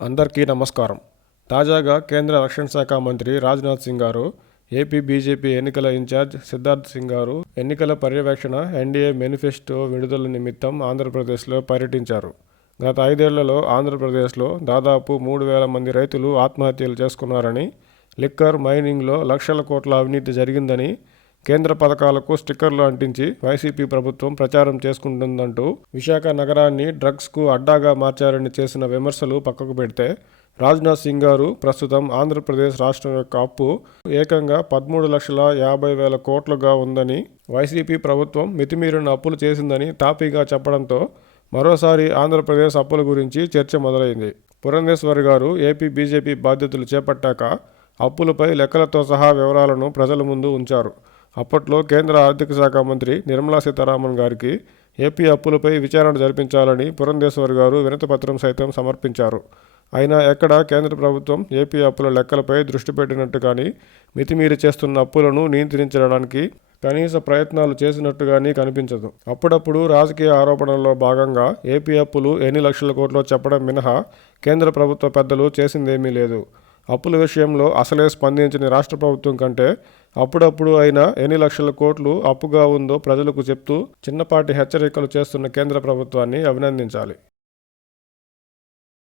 అందరికీ నమస్కారం. తాజాగా కేంద్ర రక్షణ శాఖ మంత్రి రాజ్నాథ్ సింగ్ గారు ఏపీ బీజేపీ ఎన్నికల ఇన్ఛార్జ్ సిద్ధార్థ్ సింగ్ గారు ఎన్నికల పర్యవేక్షణ ఎన్డీఏ మేనిఫెస్టో విడుదల నిమిత్తం ఆంధ్రప్రదేశ్లో పర్యటించారు. గత ఐదేళ్ళలో ఆంధ్రప్రదేశ్లో దాదాపు మూడు వేల మంది రైతులు ఆత్మహత్యలు చేసుకున్నారని లిక్కర్ మైనింగ్లో లక్షల కోట్ల అవినీతి జరిగిందని కేంద్ర పథకాలకు స్టిక్కర్లు అంటించి వైసీపీ ప్రభుత్వం ప్రచారం చేసుకుంటుందంటూ విశాఖ నగరాన్ని డ్రగ్స్కు అడ్డాగా మార్చారని చేసిన విమర్శలు పక్కకు పెడితే రాజ్నాథ్ సింగ్ గారు ప్రస్తుతం ఆంధ్రప్రదేశ్ రాష్ట్రం యొక్క అప్పు ఏకంగా పదమూడు లక్షల యాభై వేల కోట్లుగా ఉందని వైసీపీ ప్రభుత్వం మితిమీరిన అప్పులు చేసిందని తాపీగా చెప్పడంతో మరోసారి ఆంధ్రప్రదేశ్ అప్పుల గురించి చర్చ మొదలైంది. పురంధేశ్వరి గారు ఏపీ బీజేపీ బాధ్యతలు చేపట్టాక అప్పులపై లెక్కలతో సహా వివరాలను ప్రజల ముందు ఉంచారు. అప్పట్లో కేంద్ర ఆర్థిక శాఖ మంత్రి నిర్మలా సీతారామన్ గారికి ఏపీ అప్పులపై విచారణ జరిపించాలని పురంధేశ్వర్ గారు వినతిపత్రం సైతం సమర్పించారు. అయినా ఎక్కడ కేంద్ర ప్రభుత్వం ఏపీ అప్పుల లెక్కలపై దృష్టి పెట్టినట్టు కానీ మితిమీరి చేస్తున్న అప్పులను నియంత్రించడానికి కనీస ప్రయత్నాలు చేసినట్టు కానీ కనిపించదు. అప్పుడప్పుడు రాజకీయ ఆరోపణల్లో భాగంగా ఏపీ అప్పులు ఎన్ని లక్షల కోట్లో చెప్పడం మినహా కేంద్ర ప్రభుత్వ పెద్దలు చేసిందేమీ లేదు. అప్పుల విషయంలో అసలే స్పందించని రాష్ట్ర ప్రభుత్వం కంటే అప్పుడప్పుడు అయినా ఎన్ని లక్షల కోట్లు అప్పుగా ఉందో ప్రజలకు చెప్తూ చిన్నపాటి హెచ్చరికలు చేస్తున్న కేంద్ర ప్రభుత్వాన్ని అభినందించాలి.